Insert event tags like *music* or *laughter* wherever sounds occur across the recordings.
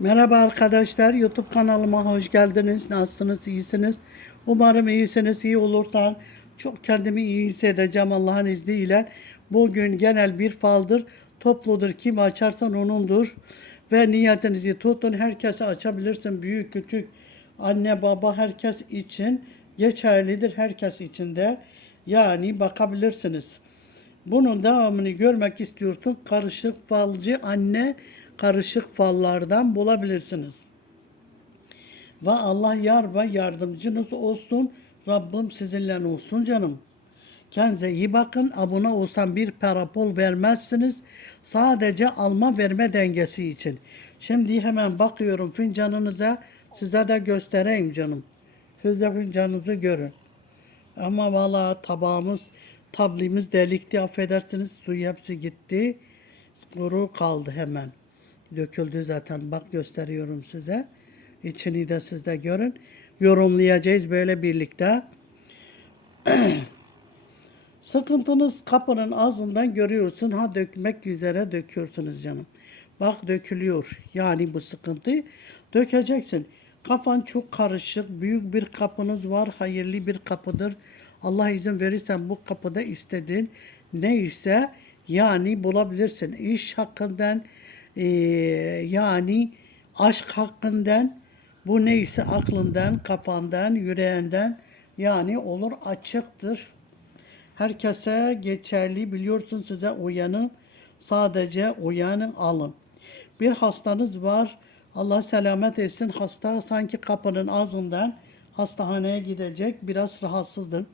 Merhaba arkadaşlar, YouTube kanalıma hoş geldiniz. Nasılsınız, iyisiniz? Umarım iyisiniz, iyi olursan çok kendimi iyi hissedeceğim Allah'ın izniyle. Bugün genel bir faldır, topludur. Kim açarsan onundur. Ve niyetinizi tutun, herkese açabilirsin. Büyük, küçük, anne, baba, herkes için geçerlidir. Herkes için de yani bakabilirsiniz. Bunun devamını görmek istiyorsun. Karışık falcı anne karışık fallardan bulabilirsiniz. Ve Allah yar ve yardımcınız olsun. Rabbim sizinle olsun canım. Kendinize iyi bakın. Abone olsam bir parapol vermezsiniz. Sadece alma verme dengesi için. Şimdi hemen bakıyorum fincanınıza. Size de göstereyim canım. Siz de fincanınızı görün. Ama valla tabağımız, tablimiz delikti affedersiniz. Suyu hepsi gitti. Kuru kaldı hemen. Döküldü zaten. Bak gösteriyorum size. İçini de siz de görün. Yorumlayacağız böyle birlikte. *clears throat* Sıkıntınız kapının ağzından görüyorsun. Ha dökmek üzere döküyorsunuz canım. Bak dökülüyor. Yani bu sıkıntı dökeceksin. Kafan çok karışık. Büyük bir kapınız var. Hayırlı bir kapıdır. Allah izin verirsen bu kapıda istediğin neyse yani bulabilirsin. İş hakkından eee, yani aşk hakkından bu neyse aklından, kafandan, yüreğinden yani olur açıktır. Herkese geçerli biliyorsun size uyanın. Sadece uyanın alın. Bir hastanız var. Allah selamet etsin. Hasta sanki kapının ağzından hastaneye gidecek. Biraz rahatsızdır.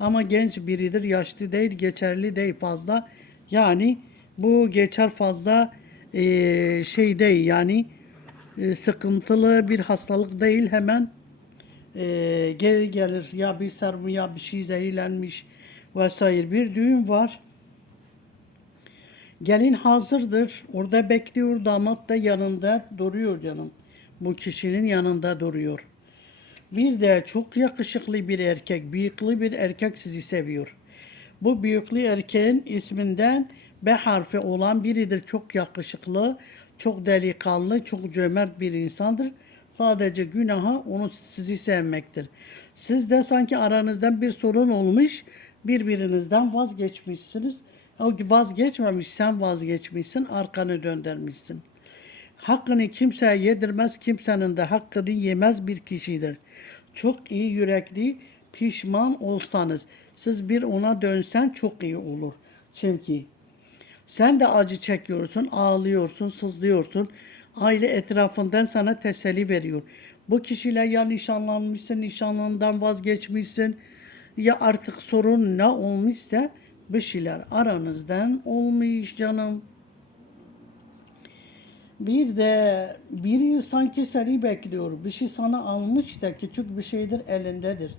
Ama genç biridir. Yaşlı değil. Geçerli değil fazla. Yani bu geçer fazla eee, şey değil. Yani e, sıkıntılı bir hastalık değil. Hemen e, geri gelir ya bir serum ya bir şey zehirlenmiş vesaire bir düğün var. Gelin hazırdır. Orada bekliyor. Damat da yanında duruyor canım. Bu kişinin yanında duruyor. Bir de çok yakışıklı bir erkek, bıyıklı bir erkek sizi seviyor. Bu bıyıklı erkeğin isminden B harfi olan biridir. Çok yakışıklı, çok delikanlı, çok cömert bir insandır. Sadece günahı onu sizi sevmektir. Siz de sanki aranızdan bir sorun olmuş, birbirinizden vazgeçmişsiniz. O vazgeçmemiş, sen vazgeçmişsin, arkanı döndürmüşsün. Hakkını kimseye yedirmez, kimsenin de hakkını yemez bir kişidir. Çok iyi yürekli, pişman olsanız, siz bir ona dönsen çok iyi olur. Çünkü sen de acı çekiyorsun, ağlıyorsun, sızlıyorsun. Aile etrafından sana teselli veriyor. Bu kişiyle ya nişanlanmışsın, nişanlından vazgeçmişsin. Ya artık sorun ne olmuşsa bir şeyler aranızdan olmuş canım. Bir de biri sanki seni bekliyor. Bir şey sana almış da küçük bir şeydir elindedir.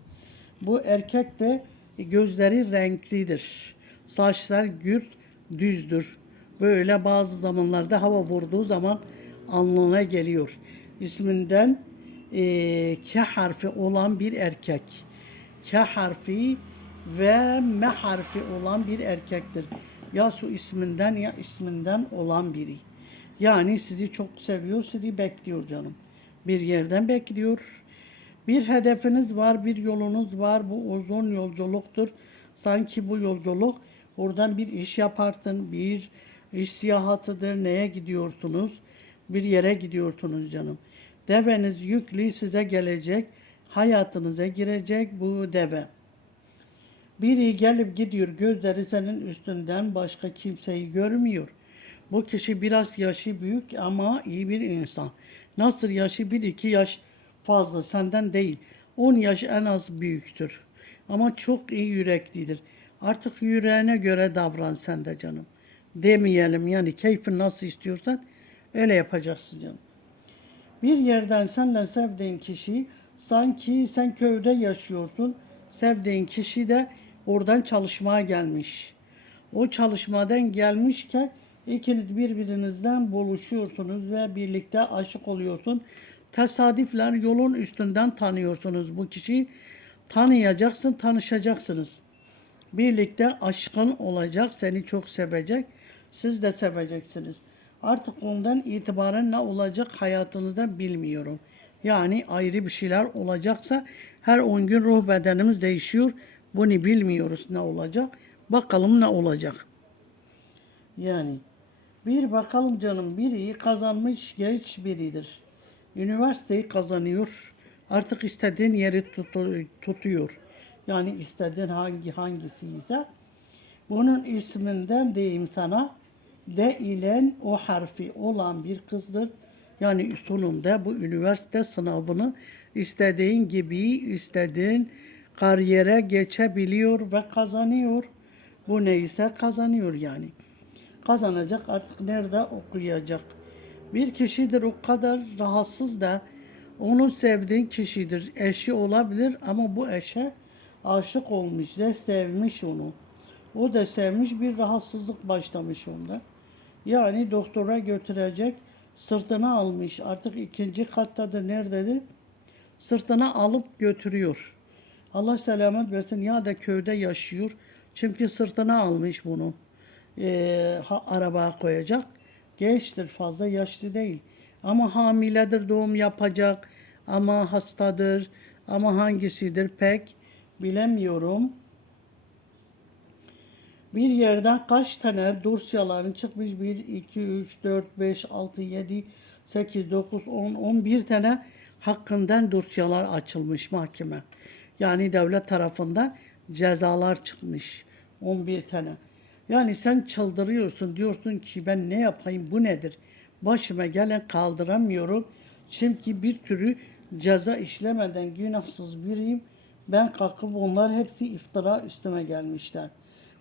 Bu erkek de gözleri renklidir. Saçlar gürt düzdür. Böyle bazı zamanlarda hava vurduğu zaman alnına geliyor. İsminden eee K harfi olan bir erkek. K harfi ve M harfi olan bir erkektir. Ya su isminden ya isminden olan biri. Yani sizi çok seviyor, sizi bekliyor canım. Bir yerden bekliyor. Bir hedefiniz var, bir yolunuz var. Bu uzun yolculuktur. Sanki bu yolculuk oradan bir iş yaparsın, bir iş siyahatıdır. Neye gidiyorsunuz? Bir yere gidiyorsunuz canım. Deveniz yüklü size gelecek, hayatınıza girecek bu deve. Biri gelip gidiyor gözleri senin üstünden başka kimseyi görmüyor. Bu kişi biraz yaşı büyük ama iyi bir insan. Nasıl yaşı bir iki yaş fazla senden değil. 10 yaş en az büyüktür. Ama çok iyi yüreklidir. Artık yüreğine göre davran sen de canım. Demeyelim yani keyfin nasıl istiyorsan öyle yapacaksın canım. Bir yerden senle sevdiğin kişi sanki sen köyde yaşıyorsun. Sevdiğin kişi de oradan çalışmaya gelmiş. O çalışmadan gelmişken ikiniz birbirinizden buluşuyorsunuz ve birlikte aşık oluyorsun. Tesadüfler yolun üstünden tanıyorsunuz bu kişiyi. Tanıyacaksın, tanışacaksınız. Birlikte aşkın olacak, seni çok sevecek. Siz de seveceksiniz. Artık ondan itibaren ne olacak hayatınızda bilmiyorum. Yani ayrı bir şeyler olacaksa her 10 gün ruh bedenimiz değişiyor. Bunu bilmiyoruz ne olacak. Bakalım ne olacak. Yani bir bakalım canım biri kazanmış genç biridir. Üniversiteyi kazanıyor. Artık istediğin yeri tutu- tutuyor. Yani istediğin hangi hangisi ise bunun isminden diyeyim sana D ile o harfi olan bir kızdır. Yani sonunda bu üniversite sınavını istediğin gibi istediğin kariyere geçebiliyor ve kazanıyor. Bu neyse kazanıyor yani. Kazanacak artık nerede okuyacak. Bir kişidir o kadar rahatsız da onu sevdiğin kişidir. Eşi olabilir ama bu eşe aşık olmuş da sevmiş onu. O da sevmiş bir rahatsızlık başlamış onda. Yani doktora götürecek sırtına almış artık ikinci kattadır nerededir? Sırtına alıp götürüyor. Allah selamet versin ya da köyde yaşıyor. Çünkü sırtına almış bunu. Ee, ha, arabaya koyacak. Gençtir fazla yaşlı değil. Ama hamiledir doğum yapacak. Ama hastadır. Ama hangisidir pek bilemiyorum. Bir yerden kaç tane dosyaların çıkmış? 1, 2, 3, 4, 5, 6, 7, 8, 9, 10, 11 tane hakkından dosyalar açılmış mahkeme. Yani devlet tarafından cezalar çıkmış. 11 tane. Yani sen çıldırıyorsun. Diyorsun ki ben ne yapayım bu nedir? Başıma gelen kaldıramıyorum. Çünkü bir türlü ceza işlemeden günahsız biriyim. Ben kalkıp onlar hepsi iftira üstüme gelmişler.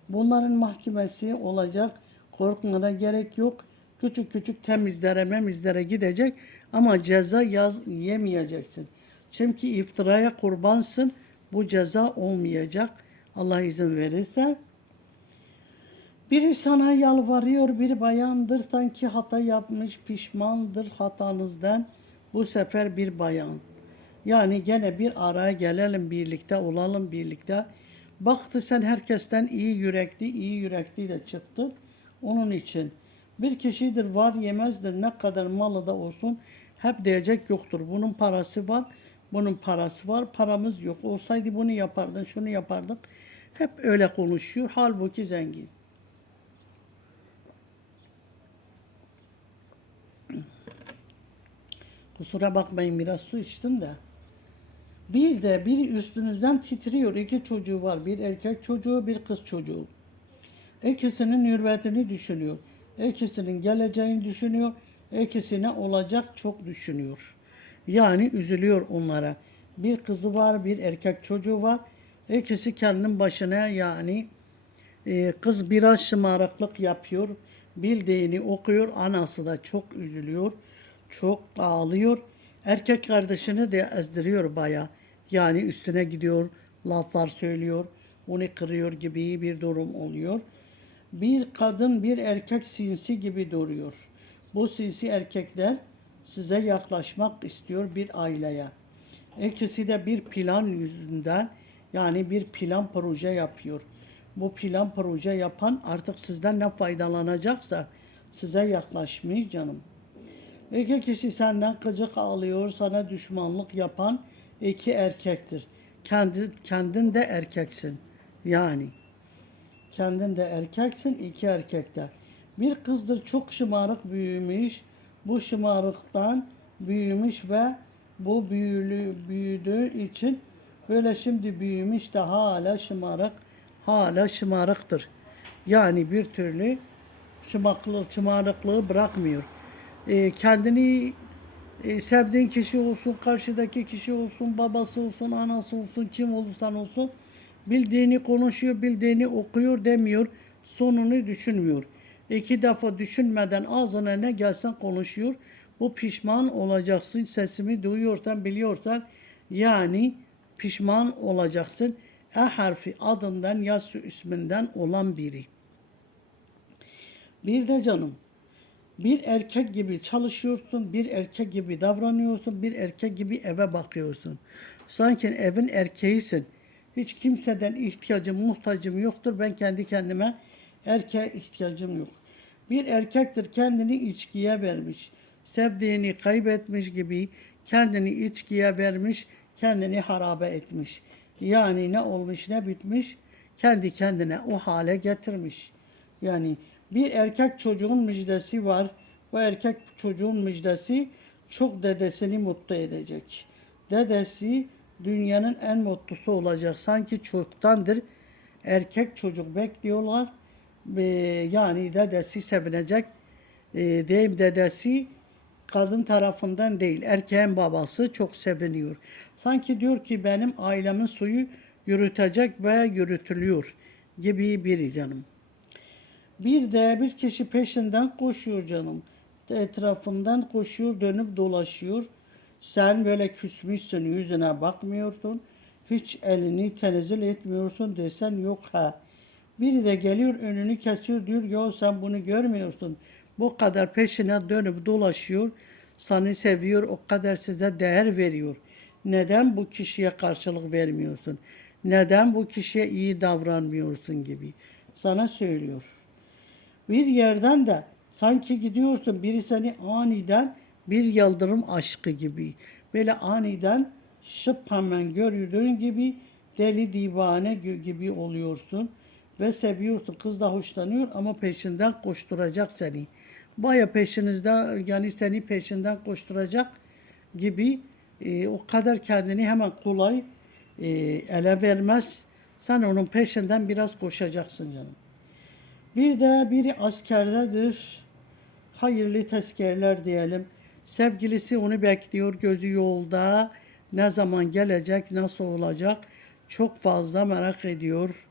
Bunların mahkemesi olacak. Korkmana gerek yok. Küçük küçük temizlere memizlere gidecek ama ceza yaz yemeyeceksin. Çünkü iftiraya kurbansın. Bu ceza olmayacak. Allah izin verirse. Biri sana yalvarıyor, bir bayandır sanki hata yapmış, pişmandır hatanızdan. Bu sefer bir bayan. Yani gene bir araya gelelim birlikte olalım birlikte. Baktı sen herkesten iyi yürekli, iyi yürekli de çıktı. Onun için bir kişidir var yemezdir ne kadar malı da olsun hep diyecek yoktur. Bunun parası var, bunun parası var, paramız yok. Olsaydı bunu yapardın, şunu yapardık. Hep öyle konuşuyor. Halbuki zengin. Kusura bakmayın biraz su içtim de. Bir de biri üstünüzden titriyor. İki çocuğu var. Bir erkek çocuğu, bir kız çocuğu. İkisinin hürmetini düşünüyor. İkisinin geleceğini düşünüyor. İkisine olacak çok düşünüyor. Yani üzülüyor onlara. Bir kızı var, bir erkek çocuğu var. İkisi kendin başına yani e, kız biraz şımarıklık yapıyor. Bildiğini okuyor. Anası da çok üzülüyor. Çok ağlıyor. Erkek kardeşini de ezdiriyor baya. Yani üstüne gidiyor, laflar söylüyor, onu kırıyor gibi bir durum oluyor. Bir kadın bir erkek sinsi gibi duruyor. Bu sinsi erkekler size yaklaşmak istiyor bir aileye. İkisi de bir plan yüzünden yani bir plan proje yapıyor. Bu plan proje yapan artık sizden ne faydalanacaksa size yaklaşmış canım. İki kişi senden gıcık alıyor, sana düşmanlık yapan iki erkektir. Kendi, kendin de erkeksin. Yani kendin de erkeksin, iki erkek de. Bir kızdır çok şımarık büyümüş. Bu şımarıktan büyümüş ve bu büyülü, büyüdüğü için böyle şimdi büyümüş de hala şımarık, hala şımarıktır. Yani bir türlü şımarıklığı, şımarıklığı bırakmıyor. Ee, kendini e, sevdiğin kişi olsun, karşıdaki kişi olsun, babası olsun, anası olsun, kim olursan olsun bildiğini konuşuyor, bildiğini okuyor demiyor, sonunu düşünmüyor. İki defa düşünmeden ağzına ne gelsen konuşuyor. Bu pişman olacaksın, sesimi duyuyorsan, biliyorsan yani pişman olacaksın. E harfi adından ya isminden olan biri. Bir de canım bir erkek gibi çalışıyorsun, bir erkek gibi davranıyorsun, bir erkek gibi eve bakıyorsun. Sanki evin erkeğisin. Hiç kimseden ihtiyacım, muhtacım yoktur. Ben kendi kendime erkeğe ihtiyacım yok. Bir erkektir kendini içkiye vermiş. Sevdiğini kaybetmiş gibi kendini içkiye vermiş, kendini harabe etmiş. Yani ne olmuş ne bitmiş kendi kendine o hale getirmiş. Yani bir erkek çocuğun müjdesi var. Bu erkek çocuğun müjdesi çok dedesini mutlu edecek. Dedesi dünyanın en mutlusu olacak. Sanki çoktandır erkek çocuk bekliyorlar. Yani dedesi sevinecek. E, diyeyim dedesi kadın tarafından değil, erkeğin babası çok seviniyor. Sanki diyor ki benim ailemin suyu yürütecek ve yürütülüyor gibi biri canım. Bir de bir kişi peşinden koşuyor canım. Etrafından koşuyor, dönüp dolaşıyor. Sen böyle küsmüşsün, yüzüne bakmıyorsun. Hiç elini tenezzül etmiyorsun desen yok ha. Biri de geliyor önünü kesiyor diyor ya sen bunu görmüyorsun. Bu kadar peşine dönüp dolaşıyor. Seni seviyor o kadar size değer veriyor. Neden bu kişiye karşılık vermiyorsun? Neden bu kişiye iyi davranmıyorsun gibi sana söylüyor. Bir yerden de sanki gidiyorsun biri seni aniden bir yıldırım aşkı gibi böyle aniden şıp hemen gördüğün gibi deli divane gibi oluyorsun ve seviyorsun. Kız da hoşlanıyor ama peşinden koşturacak seni. Baya peşinizde yani seni peşinden koşturacak gibi e, o kadar kendini hemen kolay e, ele vermez. Sen onun peşinden biraz koşacaksın canım. Bir de biri askerdedir. Hayırlı tezkerler diyelim. Sevgilisi onu bekliyor, gözü yolda. Ne zaman gelecek, nasıl olacak? Çok fazla merak ediyor.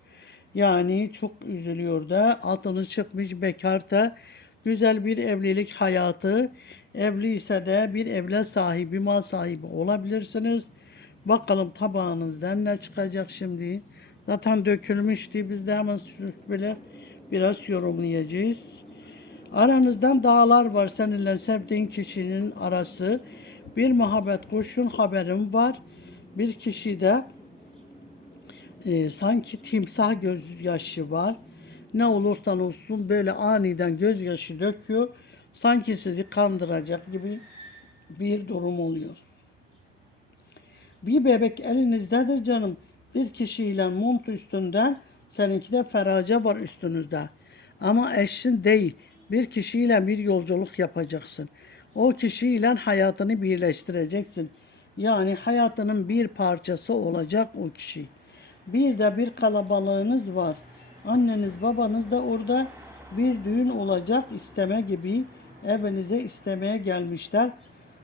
Yani çok üzülüyor da. Atını çıkmış bekar da. Güzel bir evlilik hayatı. Evli ise de bir evlat sahibi, mal sahibi olabilirsiniz. Bakalım tabağınızdan ne çıkacak şimdi. Zaten dökülmüştü. Biz de hemen sürüp böyle biraz yorumlayacağız. Aranızdan dağlar var seninle sevdiğin kişinin arası. Bir muhabbet kuşun haberim var. Bir kişi de e, sanki timsah gözyaşı var. Ne olursan olsun böyle aniden gözyaşı döküyor. Sanki sizi kandıracak gibi bir durum oluyor. Bir bebek elinizdedir canım. Bir kişiyle mont üstünden seninki de ferace var üstünüzde. Ama eşin değil. Bir kişiyle bir yolculuk yapacaksın. O kişiyle hayatını birleştireceksin. Yani hayatının bir parçası olacak o kişi. Bir de bir kalabalığınız var. Anneniz babanız da orada bir düğün olacak isteme gibi evinize istemeye gelmişler.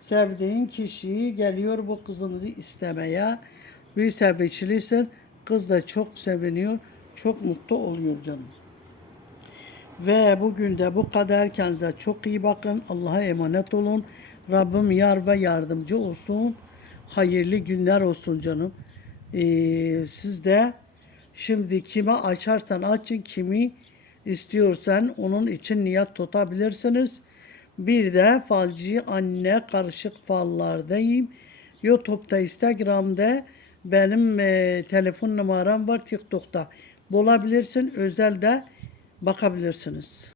Sevdiğin kişi geliyor bu kızınızı istemeye. Bir sevinçlisin. Kız da çok seviniyor. Çok mutlu oluyor canım. Ve bugün de bu kadar. Kendinize çok iyi bakın. Allah'a emanet olun. Rabbim yar ve yardımcı olsun. Hayırlı günler olsun canım. Ee, siz de şimdi kime açarsan açın kimi istiyorsan onun için niyet tutabilirsiniz. Bir de falcı anne karışık fallardayım. YouTube'da, Instagram'da benim e, telefon numaram var TikTok'ta. Bulabilirsin, özelde bakabilirsiniz.